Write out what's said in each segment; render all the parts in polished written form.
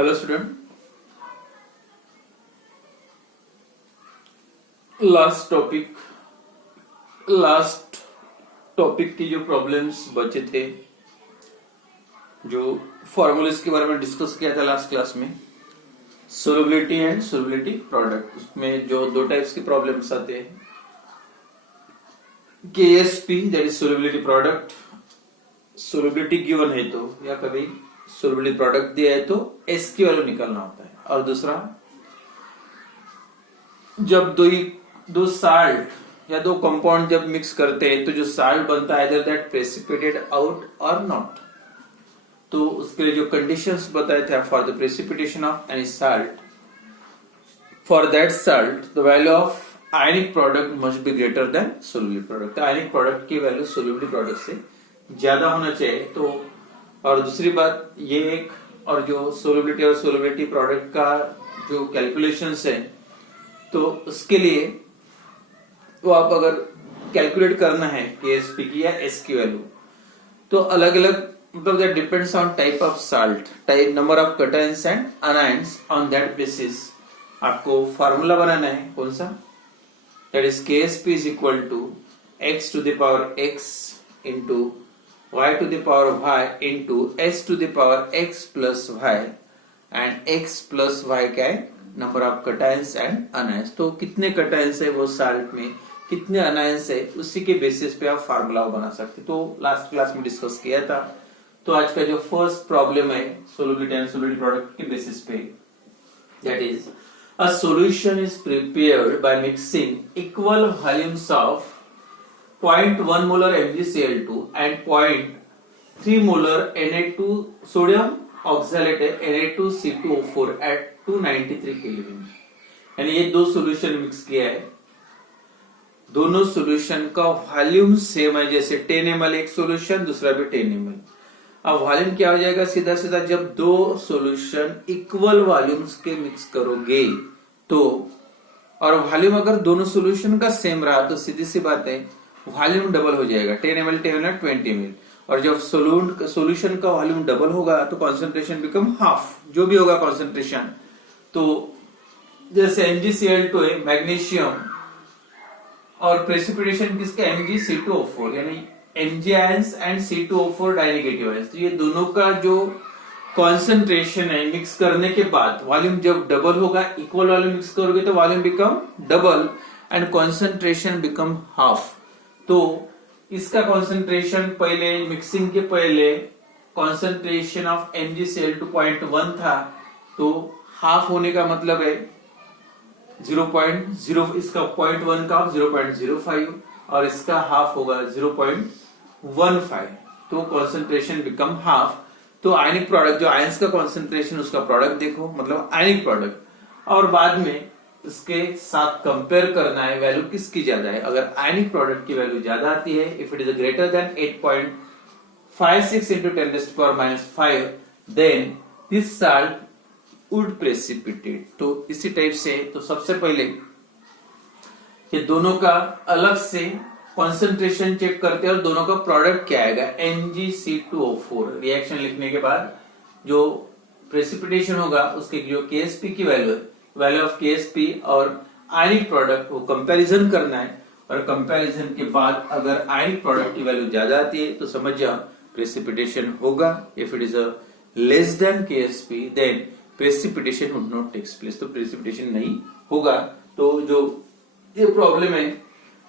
Hello student, last topic की जो problems बचे थे, जो फॉर्मूलेस के बारे में डिस्कस किया था लास्ट क्लास में, सोलबिलिटी एंड सोलबिलिटी प्रोडक्ट। उसमें जो दो टाइप्स की प्रॉब्लम्स आते हैं, Ksp that is solubility product, solubility given है तो, या कभी सोलबिलिटी प्रोडक्ट दिया है तो एस की वैल्यू निकालना होता है। और दूसरा, जब दो साल्ट या दो कंपाउंड जब मिक्स करते हैं तो जो साल्ट बनता है इधर दैट प्रेसिपिटेटेड आउट और नॉट, तो उसके लिए जो कंडीशंस बताए थे for the precipitation of any salt, for that salt the value of ionic product must be greater than solubility product. Ionic product की वैल्यू सोलबिलिटी प्रोडक्ट से ज्यादा होना चाहिए। तो और दूसरी बात ये एक, और जो सोलबिलिटी और सोलबिलिटी प्रोडक्ट का जो कैलकुलेशंस है, तो उसके लिए वो आप अगर कैलकुलेट करना है केएसपी की या एस की वैल्यू, तो अलग अलग, मतलब that depends on type of salt, type, number of cations and anions. On that basis आपको फार्मूला बनाना है। कौन सा? That is KSP is equal to x to the power x into y to the power y into s to the power x plus y, and x plus y क्या है? Number of cations and anions. तो कितने cations है वो salt में, कितने anions है, उसी के बेसिस पे आप फार्मूला बना सकते। तो लास्ट क्लास में डिस्कस किया था। तो आज का जो फर्स्ट प्रॉब्लम है सोलबिलिटी एंड सोलबिलिटी प्रोडक्ट के बेसिस पे, that is a solution is prepared by mixing equal volumes of 0.1 molar MgCl2 and 0.3 molar Na2 sodium oxalate Na2C2O4 at 293 kelvin. यानी ये दो सॉल्यूशन मिक्स किया है, दोनों सॉल्यूशन का वॉल्यूम सेम है। जैसे 10 ml एक सॉल्यूशन, दूसरा भी 10 ml। अब वॉल्यूम क्या हो जाएगा? सीधा सीधा जब दो सॉल्यूशन इक्वल वॉल्यूम्स के मिक्स करोगे तो, और वॉल्यूम अगर दोनों सॉल्यूशन का सेम रहा तो सीधी सी बात है वॉल्यूम डबल हो जाएगा। 10 ml 20 ml। और जब सॉल्यूशन का वॉल्यूम डबल होगा तो कॉन्सेंट्रेशन बिकम हाफ, जो भी होगा कॉन्सेंट्रेशन। तो जैसे MgCl2 है मैग्नीशियम, और प्रेसिपिटेशन किसका? MgC2O4, यानी Mg ions and C2O4 dinegative ions. तो ये दोनों का जो कॉन्सेंट्रेशन है मिक्स करने के बाद, वॉल्यूम जब डबल होगा, इक्वल वॉल्यूम मिक्स करोगे तो volume become double and concentration become half. तो इसका कॉन्सेंट्रेशन पहले, मिक्सिंग के पहले कॉन्सेंट्रेशन ऑफ MgCl2 0.1 था, तो हाफ होने का मतलब है 0.0, इसका 0.1 का 0.05 और इसका हाफ होगा 0.15। तो कॉन्सेंट्रेशन बिकम हाफ। तो आयनिक प्रोडक्ट, जो आयंस का कॉन्सेंट्रेशन, उसका प्रोडक्ट देखो, मतलब आयनिक प्रोडक्ट, और बाद में इसके साथ कंपेयर करना है वैल्यू किसकी ज्यादा है। अगर आयनिक प्रोडक्ट की वैल्यू ज्यादा आती है, if it is greater than 8.56 into 10⁻⁵, then this salt would precipitate. तो इसी टाइप से, तो सबसे पहले ये दोनों का अलग से कॉन्सेंट्रेशन चेक करते हैं और दोनों का प्रोडक्ट क्या आएगा, MgC2O4। रिएक्शन लिखने के बाद जो प्रेसिपिटेशन होगा उसके जो केएसपी की वैल्यू है, वैल्यू ऑफ केएसपी और आयनिक प्रोडक्ट, वो कंपैरिजन करना है। और कंपैरिजन के बाद अगर आयनिक प्रोडक्ट की वैल्यू ज्यादा आती है तो समझ जाओ प्रेसिपिटेशन होगा। If it is a less than KSP then precipitation would not takes place, तो प्रेसिपिटेशन नहीं होगा। तो जो ये प्रॉब्लम है,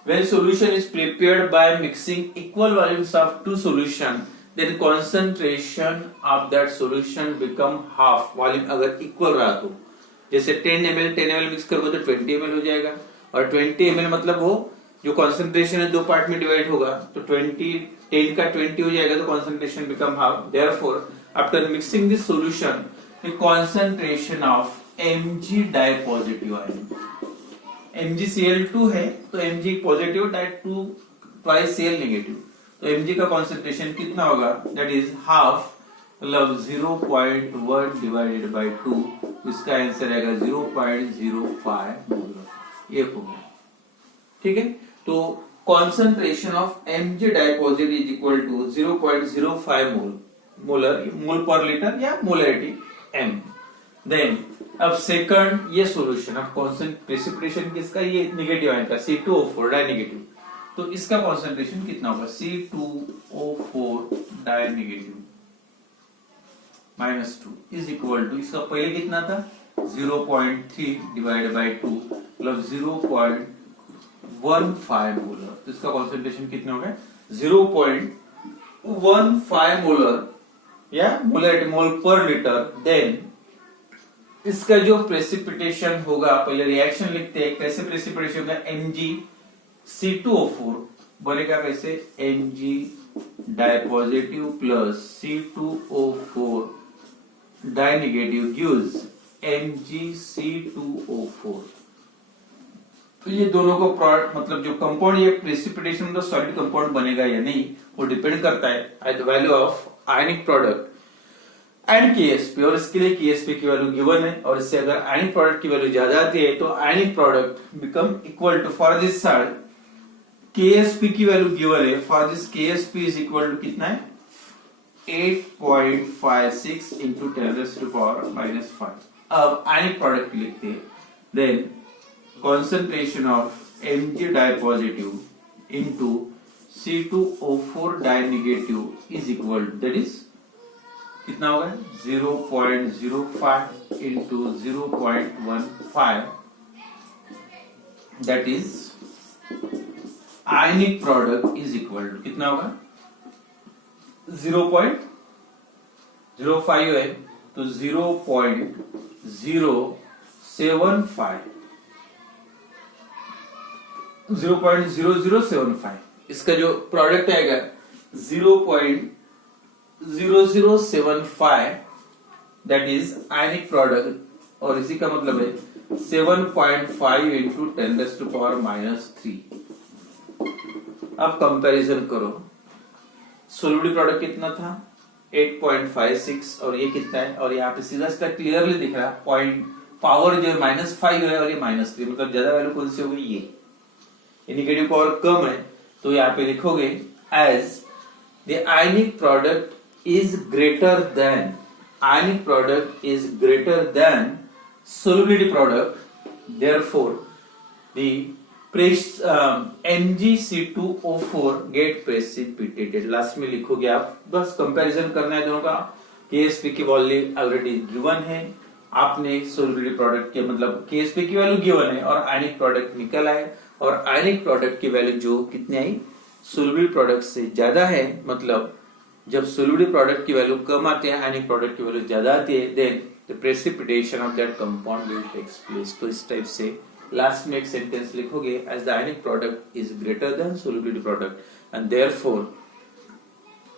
when solution is prepared by mixing equal volumes of two solution, then concentration of that solution become half। Volume अगर equal रहा तो, जैसे 10 ml मिक्स करोगे तो 20 ml हो जाएगा, और 20 ml मतलब वो जो कॉन्सेंट्रेशन है दो पार्ट में डिवाइड होगा, तो 10 का 20 हो जाएगा, तो concentration become half. Therefore after mixing this solution the concentration of Mg di positive ion, MgCl2 है तो Mg positive, di 2 twice Cl negative, तो Mg का कॉन्सेंट्रेशन कितना होगा? दैट इज हाफ, मतलब 0.1 डिवाइडेड बाई 2, इसका आंसर आएगा 0.05 मोलर। ये होगा, ठीक है। तो concentration of Mg dipositive is equal to 0.05 molar, mole per litre या मोलरिटी M। देन अब सेकंड ये सॉल्यूशन, अब कॉन्सेंट प्रेसिपिटेशन किसका, ये नेगेटिव आयन का C2O4 डाई नेगेटिव, तो इसका कॉन्सेंट्रेशन कितना होगा C2O4 di negative -2 is equal to, इसका पहले कितना था 0.3 डिवाइडेड बाय 2 मतलब 0.15 मोलर, तो इसका कॉन्सेंट्रेशन कितना हो गया 0.15 मोलर या मोल पर लीटर। देन इसका जो प्रेसिपिटेशन होगा, पहले रिएक्शन लिखते हैं, कैसे प्रेसिपिटेशन होगा MgC2O4 बनेगा कैसे Mg di positive plus C2O4 di negative gives MgC2O4। तो ये दोनों को प्रोडक्ट मतलब जो कंपाउंड, ये प्रेसिपिटेशन में सॉलिड कंपाउंड बनेगा या नहीं वो डिपेंड करता है at the value of ionic product and KSP, और इसके लिए KSP की वैल्यू गिवन है, और इससे अगर आयनिक प्रोडक्ट की वैल्यू ज्यादा आती है तो ionic product become equal to, for this side KSP की वैल्यू गिवन है, for this KSP is equal to कितना है 8.56 इंटू 10⁻⁵। अब आयनिक प्रोडक्ट लिखते हैं, then concentration of Mg di positive into C2O4 di negative is equal to, that is कितना होगा 0.05 into 0.15, that is ionic product is equal to कितना होगा 0.05 है तो 0.0075, इसका जो प्रोडक्ट आएगा 0.0075, दैट इज आयनिक प्रोडक्ट, और इसी का मतलब है 7.5 इंटू 10⁻⁻3। अब कंपैरिजन करो, सोल्यूबिलिटी प्रोडक्ट कितना था 8.56 और ये कितना है, और यहाँ पे सीधा सीधा क्लियरली दिख रहा है पॉइंट पावर जो -5 है और ये -3, मतलब ज्यादा वैल्यू कौन सी होगी, ये नेगेटिव पावर कम है, तो यहाँ पे लिखोगे as the ionic product is greater than, ionic product is greater than solubility product, therefore the MgC2O4 get precipitated. Last में लिखोगे आप, बस कंपैरिजन करना है दोनों का, KSP की वैल्यू ऑलरेडी गिवन है, आपने सोल्युबिलिटी प्रोडक्ट के मतलब KSP की वैल्यू गिवन है और आयनिक प्रोडक्ट निकल आए, और आयनिक प्रोडक्ट की वैल्यू जो कितनी आई सोल्युबिलिटी प्रोडक्ट से ज्यादा है, मतलब जब सोल्युबिलिटी प्रोडक्ट की वैल्यू कम आती है आयनिक प्रोडक्ट की वैल्यू ज्यादा आती है, then the precipitation of that compound will takes place. तो इस टाइप से लास्ट में एक सेंटेंस लिखोगे as the ionic product is greater than solubility product and therefore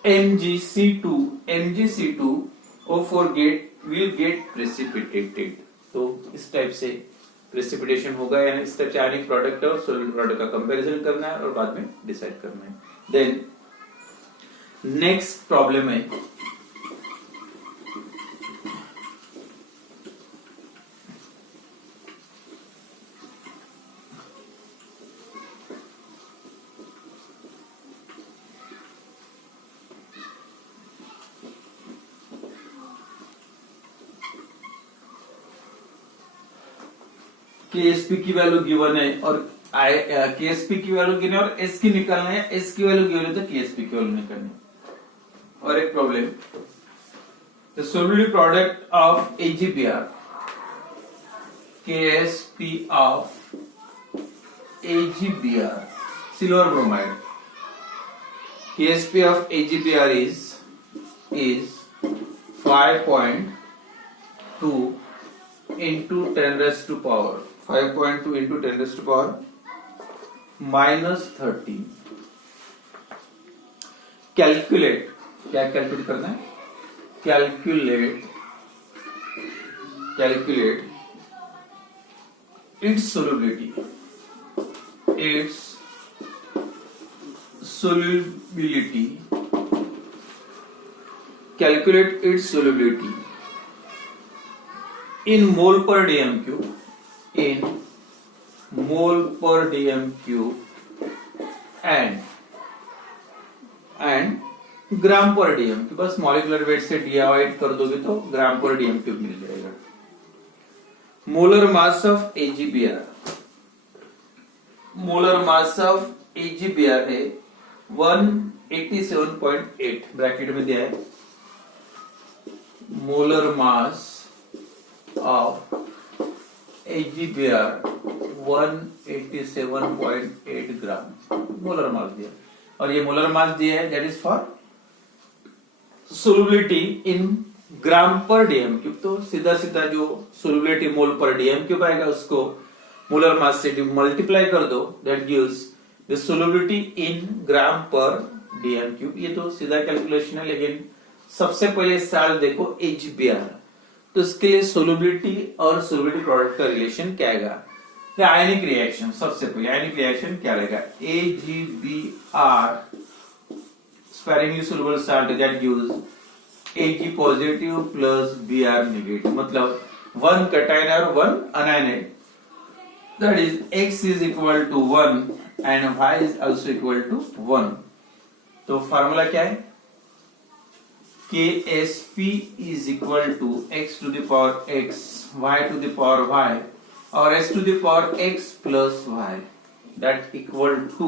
MgC2O4 will get precipitated। तो इस टाइप से प्रेसिपिटेशन होगा, यानी इस टाइप से आयनिक प्रोडक्ट और सोल्युबिलिटी प्रोडक्ट का कंपैरिजन करना है और बाद में डिसाइड करना है। देन नेक्स्ट प्रॉब्लम है KSP की वैल्यू गिवन है और KSP की वैल्यू गिवन है और S की निकालना है, S की वैल्यू गिवन है तो KSP की वैल्यू निकालनी है। और एक problem, the solubility product of AgBr, KSP of AgBr silver bromide, KSP of AgBr is 5.2 into 5.2 into 10⁻⁻13। Calculate, क्या कैलकुलेट करना है, calculate its solubility, calculate its solubility in mole per dm cube, in mole per dm cube and gram per dm cube. बस molecular weight से divide कर दोगे तो ग्राम per dm cube मिल जाएगा। Molar mass of AgBr, molar mass of AgBr है 187.8, bracket में दिया है molar mass of AgBr 187.8 gram molar mass दिया, और ये मोलर मास दिया है that is for solubility in gram पर डीएम क्यूब। तो सीधा सीधा जो सोलुबिलिटी मोल पर डीएम क्यूब आएगा उसको मोलर मास से मल्टीप्लाई कर दो, that gives the solubility in gram पर डीएम क्यूब। ये तो सीधा कैलकुलेशन है, लेकिन सबसे पहले साल देखो AgBr, तो इसके लिए सोलुबिलिटी और सोलुबिलिटी प्रोडक्ट का रिलेशन क्या आएगा? आयनिक रिएक्शन, सबसे पहले आयनिक रिएक्शन क्या रहेगा? AgBr sparingly soluble salt that gives Ag positive plus Br negative, मतलब 1 cation और 1 anion, that is X is equal to 1 and Y is also equal to 1। तो फार्मूला क्या है? Ksp is equal to x to the power x, y to the power y, और s to the power x plus y, that equal to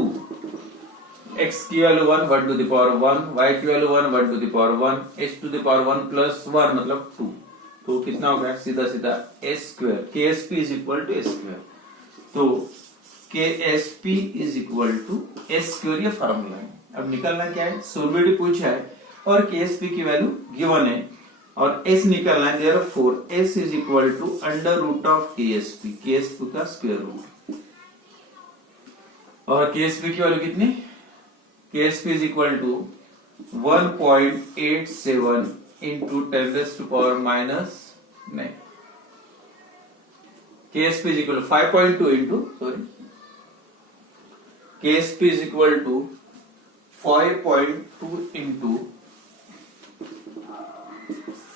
x की value 1 1 to the power 1, y की value 1 1 to the power 1, h to the power 1 plus 1 मतलब 2। तो कितना होगा? सीधा सीधा s square, Ksp is equal to s square. तो Ksp is equal to s square, ये फार्मूला है। अब निकलना क्या है? सोलुबिलिटी पूछा है और Ksp की वैल्यू गिवन है और s निकलना है, therefore s is equal to under root of Ksp, Ksp का स्क्वायर रूट। और Ksp की वैल्यू कितनी? Ksp is equal to 1.87 into 10 raised to power minus 9. Ksp is equal to 5.2 into, sorry, Ksp is equal to 5.2 into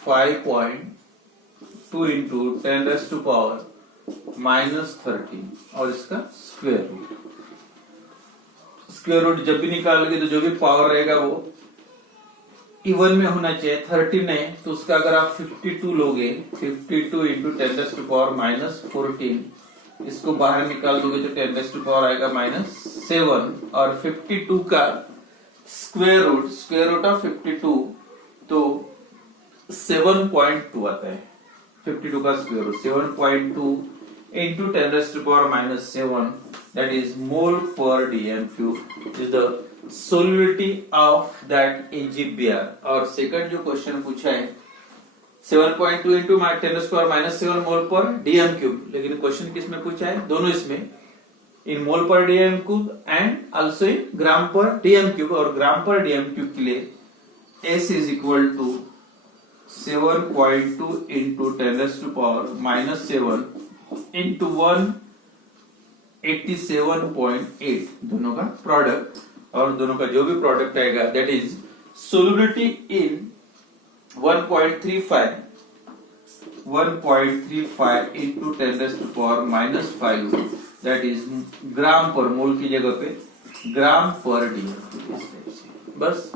5.2 into 10 raised to power minus 13 और इसका square root. Square root जब भी निकालोगे तो जो भी पावर रहेगा वो इवन में होना चाहिए। 13 है तो उसका अगर आप 52 लोगे, 52 into 10 raise to power minus 14, इसको बाहर निकाल दोगे तो 10 रेज़ टू पावर आएगा -7, और 52 का स्क्वायर रूट ऑफ 52 तो 7.2 आता है। 52 का square root 7.2 into 10 raised to power minus 7, that is mole per dm cube is the solubility of that AgBr। और सेकंड जो क्वेश्चन पूछा है 7.2 into 10 raised to power minus 7 mole per dm cube, लेकिन question किस में पूछा है? दोनों इसमें, इन मोल per dm cube and also in gram per dm cube। और ग्राम पर dm cube के लिए S is equal to 7.2 into 10 raised to power minus 7 into 187.8, दोनों का प्रोडक्ट, और दोनों का जो भी प्रोडक्ट आएगा that is solubility in 1.35 into 10 raised to power minus 5, that is gram per, mole की जगह पे ग्राम पर डीएम। बस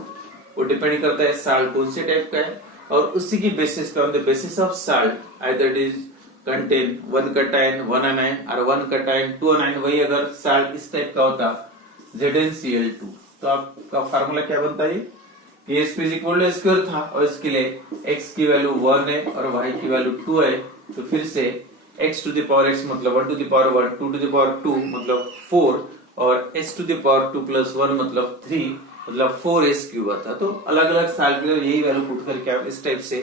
वो डिपेंड करता है साल्ट कौन से टाइप का है, और उसी की बेसिस पे on the basis of salt either it is contain 1 cation 1 anion और 1 cation 2 anion। वही अगर साल्ट इस टाइप का होता ZnCl2 तो आपका फार्मूला क्या बनता है? Ksp is equal to square था, और इसके लिए x की वैल्यू 1 है और y की वैल्यू 2 है, तो फिर से x to the power x मतलब 1 to the power 1, 2 to the power 2 मतलब 4, और s to the power 2 plus 1 मतलब 3 मतलब 4s क्यूब आता। तो अलग अलग साल्ट के लिए यही वैल्यू पुट करके आप इस टाइप से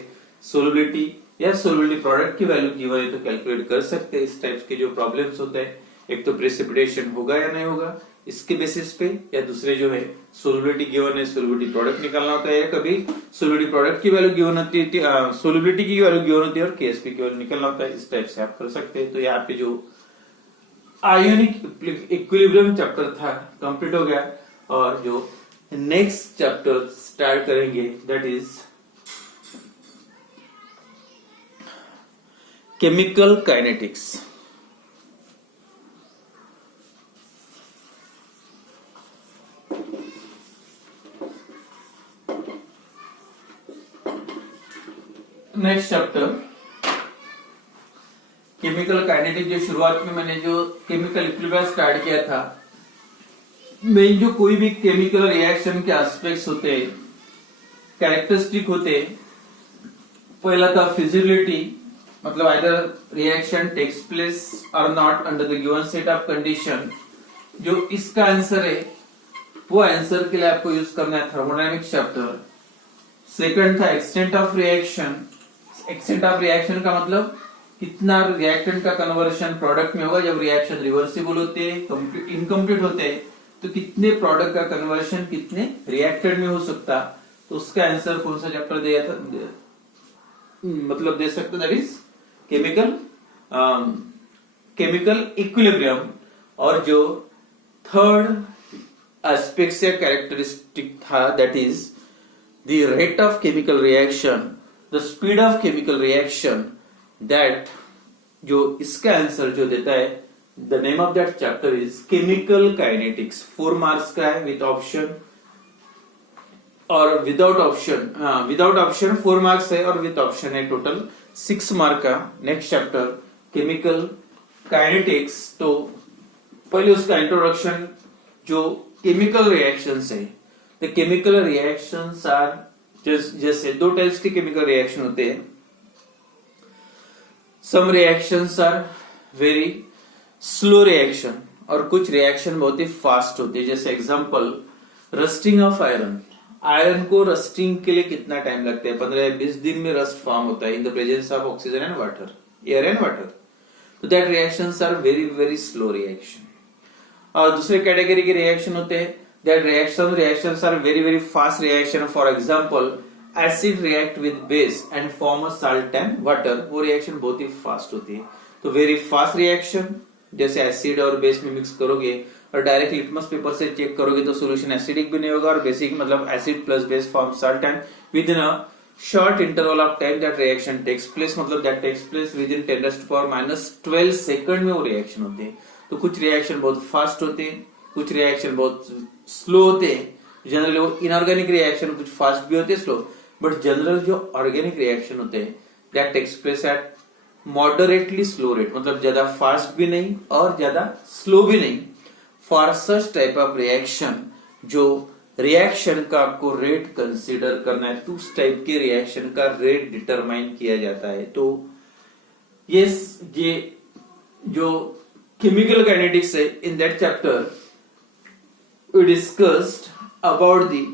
सोलुबिलिटी या सोलुबिलिटी प्रोडक्ट की वैल्यू की वजह तो कैलकुलेट कर सकते हैं। इस टाइप के जो प्रॉब्लम्स होते हैं, एक तो प्रेसिपिटेशन होगा या नहीं होगा इसके बेसिस पे, या दूसरे जो है सोलुबिलिटी गिवन है, सोलुबिलिटी प्रोडक्ट निकालना होता है, या कभी सोलुबिलिटी प्रोडक्ट की वैल्यू गिवन होती है, सोलुबिलिटी की वैल्यू गिवन होती है और Ksp की वैल्यू निकालना होता है। इस टाइप से आप कर सकते हैं। तो यहाँ पे जो आयोनिक इक्विलिब्रियम चैप्टर था कंप्लीट हो गया, और जो नेक्स्ट चैप्टर स्टार्ट करेंगे that is chemical kinetics. Next chapter chemical kinetic जो शुरुआत में मैंने जो केमिकल इक्विलिब्रियम स्टार्ट किया था, मेन जो कोई भी केमिकल रिएक्शन के एस्पेक्ट्स होते, कैरेक्टरिस्टिक होते, पहला था फिजिबिलिटी, मतलब आइदर रिएक्शन टेक्स प्लेस और not under the given set of condition. जो इसका आंसर है वो आंसर के लिए आपको यूज करना है थर्मोडायनेमिक्स चैप्टर। सेकंड था extent of reaction. Extent of reaction का मतलब कितना रिएक्टेंट का कन्वर्शन प्रोडक्ट में होगा जब रिएक्शन रिवर्सिबल होते हैं, इनकम्प्लीट होते हैं, तो कितने प्रोडक्ट का कन्वर्शन कितने रिएक्टेंट में हो सकता। तो उसका आंसर कौन सा चैप्टर दिया था, मतलब दे सकते, दैट इज केमिकल इक्विलिब्रियम। और जो थर्ड एस्पेक्ट से कैरेक्टरिस्टिक था, that is the rate of chemical reaction, the speed of chemical reaction. That जो इसका आंसर जो देता है, the name of that chapter is chemical kinetics. 4 marks का है विद ऑप्शन और without option. Without option 4 marks है और विद ऑप्शन है टोटल 6 मार्क का। Next chapter chemical kinetics. तो पहले उसका इंट्रोडक्शन, जो केमिकल रिएक्शंस है, द केमिकल रिएक्शंस आर जैसे 2 टाइप्स के केमिकल रिएक्शन होते हैं। Some reactions are very slow reaction और कुछ रिएक्शन बहुत ही फास्ट होते हैं। जैसे example rusting of iron. Iron को रस्टिंग के लिए कितना टाइम लगता है, 15 या 20 दिन में रस्ट फॉर्म होता है in the presence of oxygen and water, air and water. तो that reactions are very very slow reaction. और दूसरे कैटेगरी के रिएक्शन होते हैं, that reactions are very very fast reaction. For example acid react with base and form a salt and water. वो reaction बहुत ही fast होती है। तो वेरी फास्ट रिएक्शन, जैसे एसिड और बेस में मिक्स करोगे और डायरेक्ट लिटमस पेपर से चेक करोगे तो सॉल्यूशन एसिडिक भी नहीं होगा और बेसिक मतलब acid plus base form salt and with in a short interval of time that reaction takes place, मतलब that takes place with in 10⁻⁻12 second में वो रिएक्शन होते हैं। तो कुछ रिएक्शन बहुत फास्ट होते हैं, कुछ रिएक्शन बहुत स्लो होते हैं। जनरली वो इनऑर्गेनिक रिएक्शन कुछ फास्ट भी होते हैं, स्लो, बट जनरल जो ऑर्गेनिक रिएक्शन होते हैं that takes place at moderately slow rate, मतलब ज्यादा फास्ट भी नहीं और ज्यादा स्लो भी नहीं। For such type of reaction, जो रिएक्शन का आपको रेट कंसीडर करना है, तो उस टाइप के रिएक्शन का रेट डिटरमाइन किया जाता है। तो ये जो केमिकल काइनेटिक्स है, in that chapter we discussed about the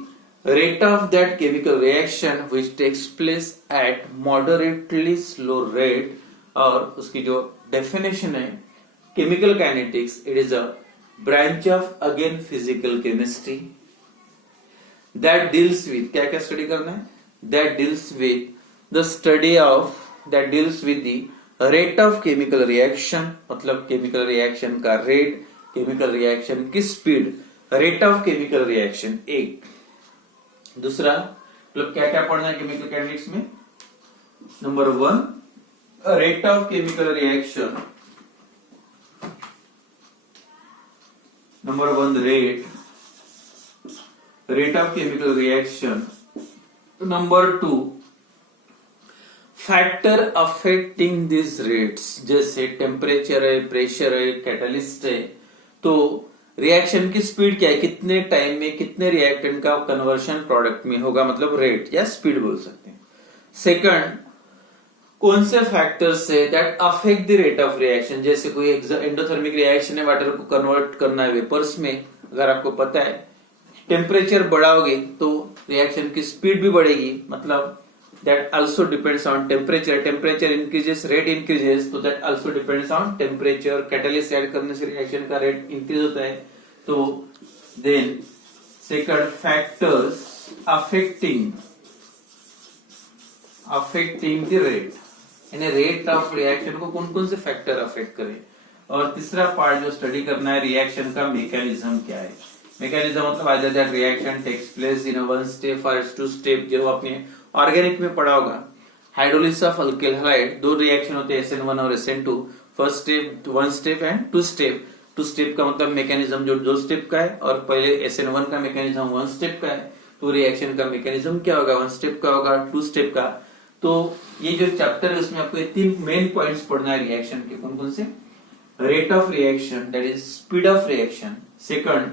rate of that chemical reaction which takes place at moderately slow rate। और उसकी जो डेफिनेशन है, chemical kinetics it is a branch of again physical chemistry that deals with, क्या क्या study करना है, that deals with the study of, that deals with the rate of chemical reaction, मतलब chemical reaction का rate, chemical reaction की speed, rate of chemical reaction एक। दूसरा मतलब क्या क्या पढ़ना है केमिकल काइनेटिक्स में, number 1 rate of chemical reaction, number 1 rate of chemical reaction. Number 2 factor affecting this rates, जैसे टेम्परेचर है, प्रेशर है, कैटलिस्ट है। तो रिएक्शन की स्पीड क्या है, कितने टाइम में कितने रिएक्टेंट का कन्वर्शन प्रोडक्ट में होगा, मतलब रेट या स्पीड बोल सकते हैं। सेकंड, कौन से फैक्टर्स है that affect the rate of reaction, जैसे कोई एंडोथर्मिक रिएक्शन है, वाटर को कन्वर्ट करना है वेपर्स में, अगर आपको पता है टेम्परेचर बढ़ाओगे तो रिएक्शन की स्पीड भी बढ़ेगी, मतलब that also depends on temperature, temperature increases rate increases, तो that also depends on temperature। Catalyst add करने से रिएक्शन का रेट इंक्रीज होता है। तो then second factors affecting the rate, यानी रेट ऑफ रिएक्शन को कौन कौन से फैक्टर अफेक्ट करें। और तीसरा पार्ट जो स्टडी करना है, रिएक्शन का मैकेनिज्म क्या है। मैकेनिज्म मतलब either that reaction takes place in a 1 step और 2 स्टेप, जो आपने ऑर्गेनिक में पढ़ा होगा। Hydrolysis of alkyl halide, 2 reaction होते हैं SN1 और SN2, first step 1 step and 2 step. 2 step का मतलब मैकेनिज्म जो 2 स्टेप का है, और पहले SN1 का मैकेनिज्म 1 स्टेप का है। तो रिएक्शन का मैकेनिज्म क्या होगा, 1 स्टेप का होगा, 2 स्टेप का। तो ये जो चैप्टर है उसमें आपको ये 3 मेन पॉइंट्स पढ़ना है रिएक्शन के। कौन कौन से? Rate of reaction, that is speed of reaction. Second,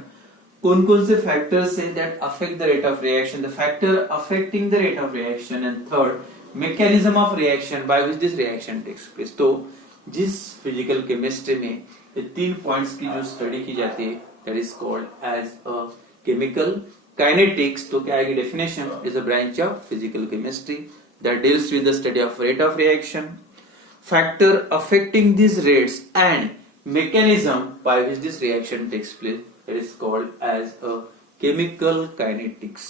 कौन कौन से फैक्टर्स है that affect the rate of reaction, the factor affecting the rate of reaction. And third, mechanism of reaction by which this reaction takes place. तो जिस physical chemistry में ये 3 points की जो स्टडी की जाती है that is called as a chemical kinetics. तो क्या आएगी definition? Is a branch of physical chemistry that deals with the study of rate of reaction, factor affecting these rates and mechanism by which this reaction takes place. It is called as a chemical kinetics.